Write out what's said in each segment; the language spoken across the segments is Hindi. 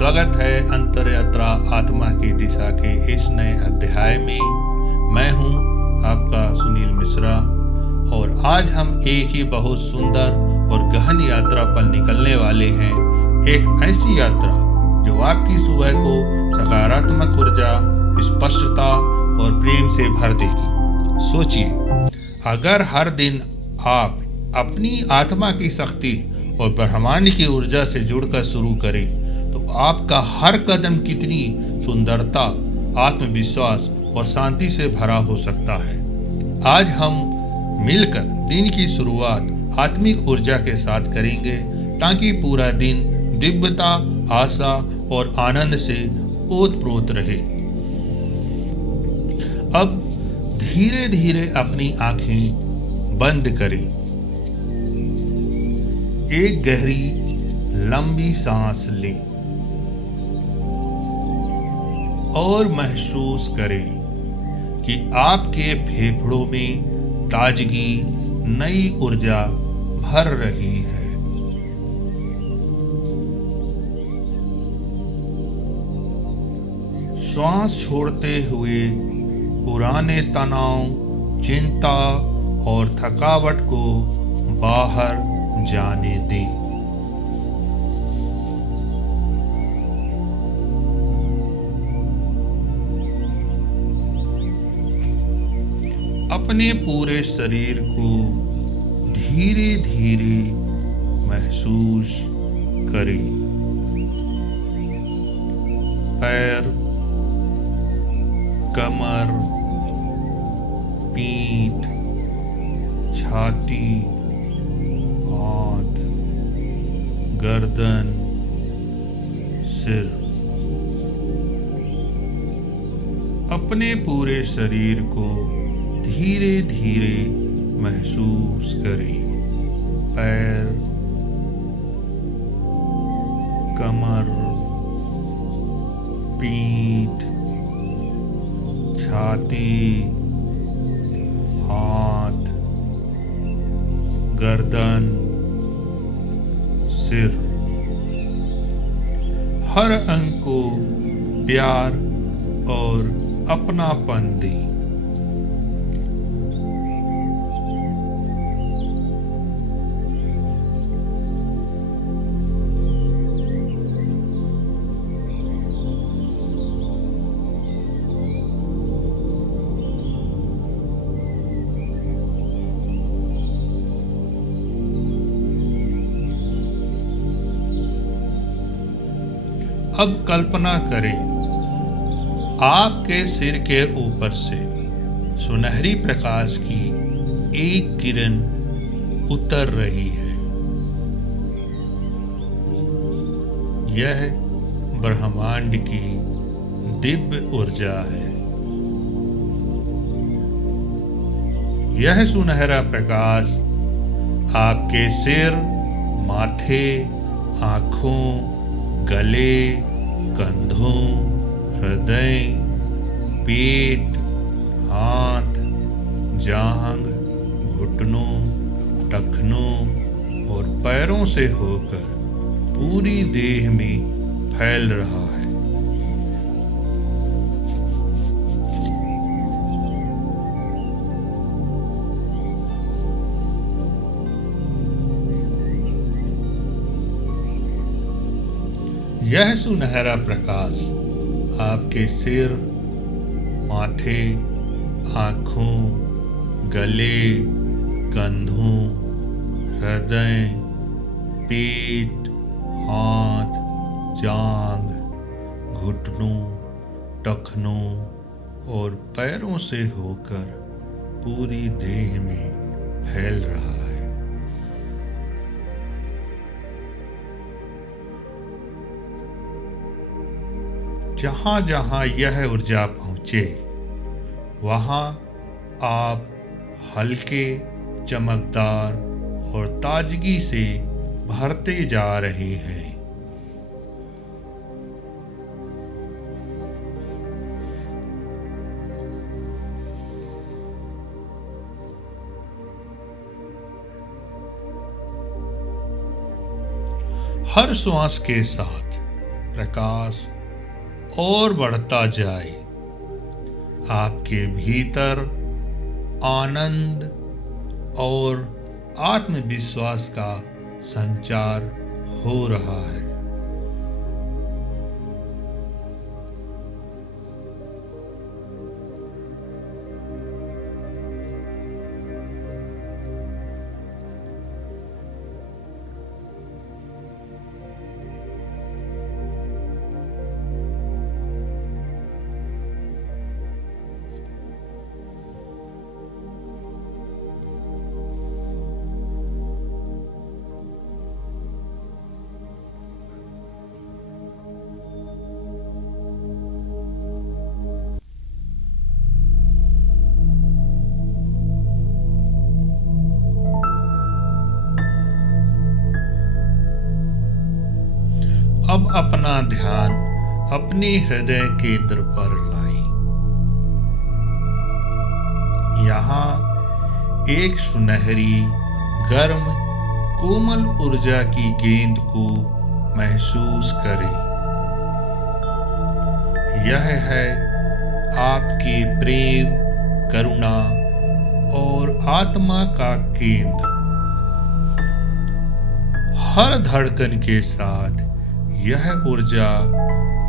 स्वागत है अंतर यात्रा आत्मा की दिशा के इस नए अध्याय में। मैं हूं आपका सुनील मिश्रा और आज हम एक ही बहुत सुंदर और गहन यात्रा पर निकलने वाले हैं। एक ऐसी यात्रा जो आपकी सुबह को सकारात्मक ऊर्जा, स्पष्टता और प्रेम से भर देगी। सोचिए, अगर हर दिन आप अपनी आत्मा की शक्ति और ब्रह्मांड की ऊर्जा से जुड़कर शुरू करें तो आपका हर कदम कितनी सुंदरता, आत्मविश्वास और शांति से भरा हो सकता है। आज हम मिलकर दिन की शुरुआत आत्मिक ऊर्जा के साथ करेंगे ताकि पूरा दिन दिव्यता, आशा और आनंद से ओतप्रोत रहे। अब धीरे धीरे अपनी आंखें बंद करें। एक गहरी लंबी सांस लें और महसूस करें कि आपके फेफड़ों में ताजगी, नई ऊर्जा भर रही है। श्वास छोड़ते हुए पुराने तनाव, चिंता और थकावट को बाहर जाने दें। अपने पूरे शरीर को धीरे धीरे महसूस करें। पैर, कमर, पीठ, छाती, हाथ, गर्दन, सिर। अपने पूरे शरीर को धीरे धीरे महसूस करें। पैर, कमर, पीठ, छाती, हाथ, गर्दन, सिर। हर अंग को प्यार और अपनापन दें। अब कल्पना करें, आपके सिर के ऊपर से सुनहरी प्रकाश की एक किरण उतर रही है। यह ब्रह्मांड की दिव्य ऊर्जा है। यह सुनहरा प्रकाश आपके सिर, माथे, आँखों, गले, कंधों, हृदय, पेट, हाथ, जांघ, घुटनों, टखनों और पैरों से होकर पूरी देह में फैल रहा है। यह सुनहरा प्रकाश आपके सिर, माथे, आँखों, गले, कंधों, हृदय, पेट, हाथ, जांघ, घुटनों, टखनों और पैरों से होकर पूरी देह में फैल रहा है। जहाँ जहाँ यह ऊर्जा पहुँचे वहाँ आप हल्के, चमकदार और ताजगी से भरते जा रहे हैं। हर श्वास के साथ प्रकाश और बढ़ता जाए। आपके भीतर आनंद और आत्मविश्वास का संचार हो रहा है। अब अपना ध्यान अपने हृदय केंद्र पर लाएं। यहाँ एक सुनहरी, गर्म, कोमल ऊर्जा की गेंद को महसूस करें। यह है आपके प्रेम, करुणा और आत्मा का केंद्र। हर धड़कन के साथ यह ऊर्जा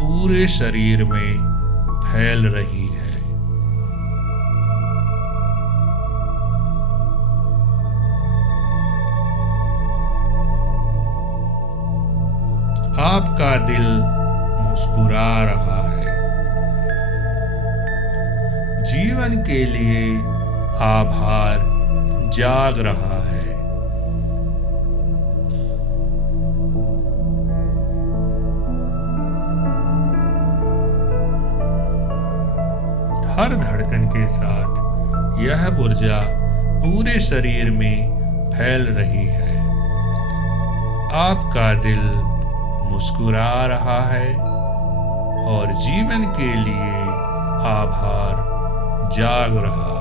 पूरे शरीर में फैल रही है। आपका दिल मुस्कुरा रहा है। जीवन के लिए आभार जाग रहा है। हर धड़कन के साथ यह ऊर्जा पूरे शरीर में फैल रही है। आपका दिल मुस्कुरा रहा है और जीवन के लिए आभार जाग रहा है।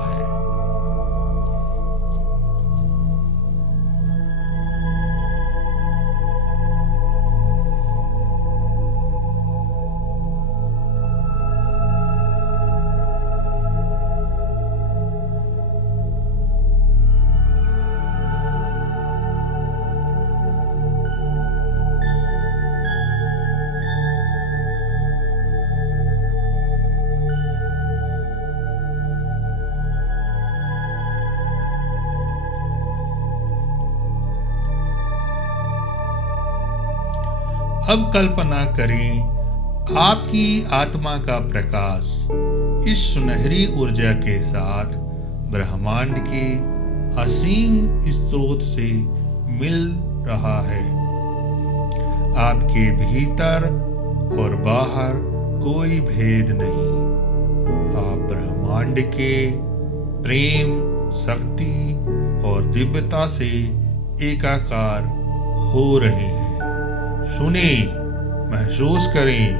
अब कल्पना करें आपकी आत्मा का प्रकाश इस सुनहरी ऊर्जा के साथ ब्रह्मांड के असीम स्रोत से मिल रहा है। आपके भीतर और बाहर कोई भेद नहीं। आप ब्रह्मांड के प्रेम, शक्ति और दिव्यता से एकाकार हो रहे हैं। सुने, महसूस करें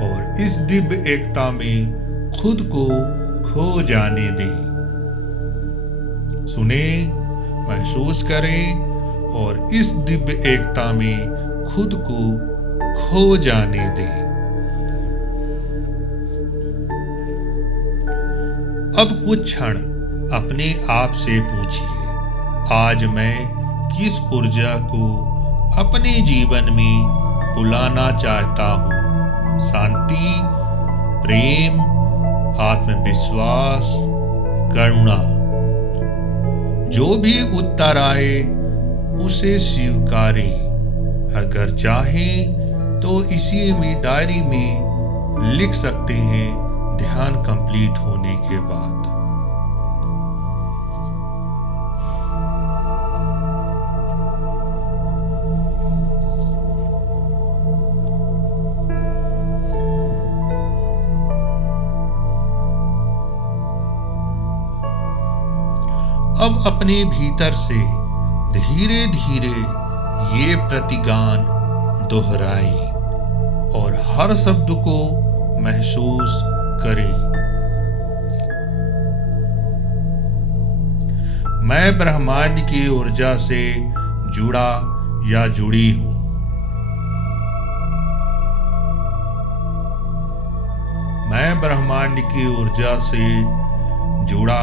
और इस दिव्य एकता में खुद को खो जाने दें। सुने, महसूस करें और इस दिव्य एकता में खुद को खो जाने दें। अब कुछ क्षण अपने आप से पूछिए, आज मैं किस ऊर्जा को अपने जीवन में बुलाना चाहता हूँ? शांति, प्रेम, आत्मविश्वास, करुणा। जो भी उत्तर आए उसे स्वीकारें। अगर चाहें तो इसी में डायरी में लिख सकते हैं ध्यान कंप्लीट होने के बाद। अब अपने भीतर से धीरे धीरे ये प्रतिगान दोहराएं और हर शब्द को महसूस करें। मैं ब्रह्मांड की ऊर्जा से जुड़ा या जुड़ी हूं। मैं ब्रह्मांड की ऊर्जा से जुड़ा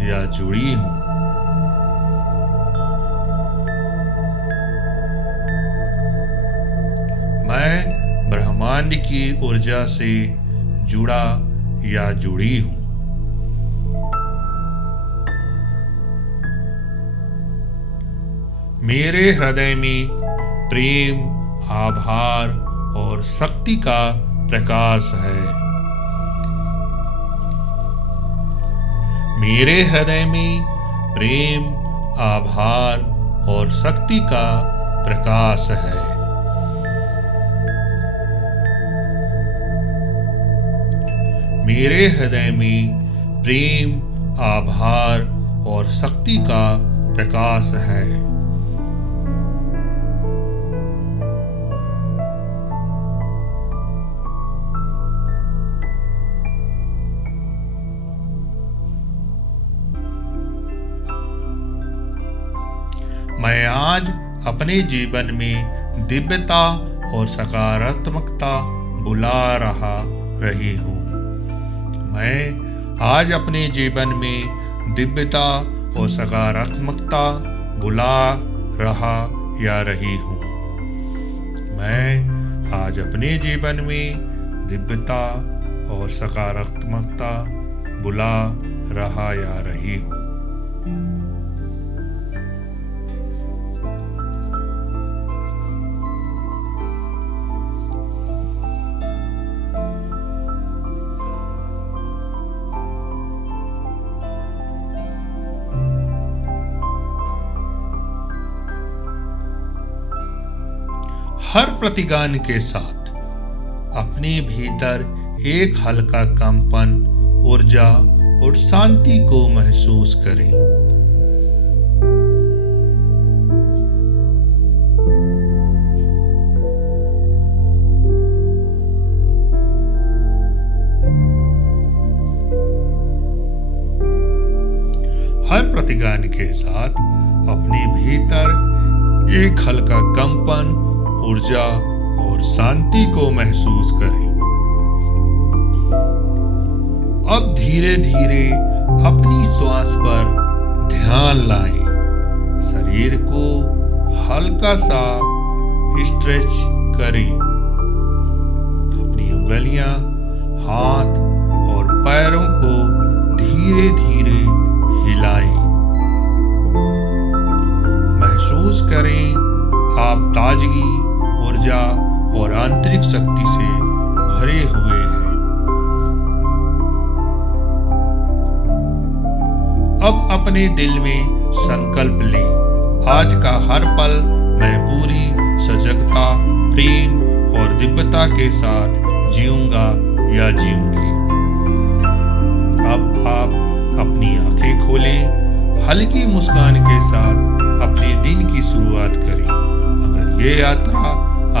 या जुड़ी हूँ। मैं ब्रह्मांड की ऊर्जा से जुड़ा या जुड़ी हूँ। मेरे हृदय में प्रेम, आभार और शक्ति का प्रकाश है। मेरे हृदय में प्रेम, आभार और शक्ति का प्रकाश है। मेरे हृदय में प्रेम, आभार और शक्ति का प्रकाश है। मैं आज अपने जीवन में दिव्यता और सकारात्मकता बुला रही हूँ। मैं आज अपने जीवन में दिव्यता और सकारात्मकता बुला रही हूँ। मैं आज अपने जीवन में दिव्यता और सकारात्मकता बुला रही हूँ। हर प्रतिगान के साथ अपने भीतर एक हल्का कंपन, ऊर्जा और शांति को महसूस करें। हर प्रतिगान के साथ अपने भीतर एक हल्का कंपन, ऊर्जा और शांति को महसूस करें। अब धीरे धीरे अपनी श्वास पर ध्यान लाएं। शरीर को हल्का सा स्ट्रेच करें। अपनी उंगलियां, हाथ और पैरों को धीरे धीरे हिलाएं। महसूस करें आप ताजगी, ऊर्जा और आंतरिक शक्ति से भरे हुए हैं। अब अपने दिल में संकल्प लें, आज का हर पल मैं पूरी सजगता, प्रेम और दिव्यता के साथ जीऊंगा या जीऊंगी। अब आप अपनी आंखें खोलें, हल्की मुस्कान के साथ अपने दिन की शुरुआत करें। अगर ये यात्रा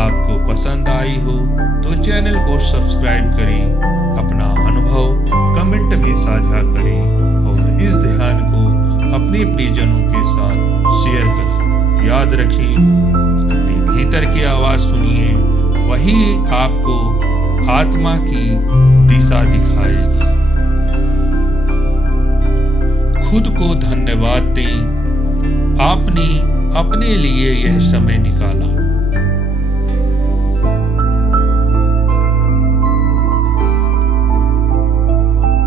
आपको पसंद आई हो तो चैनल को सब्सक्राइब करें, अपना अनुभव कमेंट में साझा करें और इस ध्यान को अपने प्रियजनों के साथ शेयर करें। याद रखें, अपने भीतर की आवाज सुनिए, वही आपको आत्मा की दिशा दिखाएगी। खुद को धन्यवाद दें, आपने अपने लिए यह समय निकाला।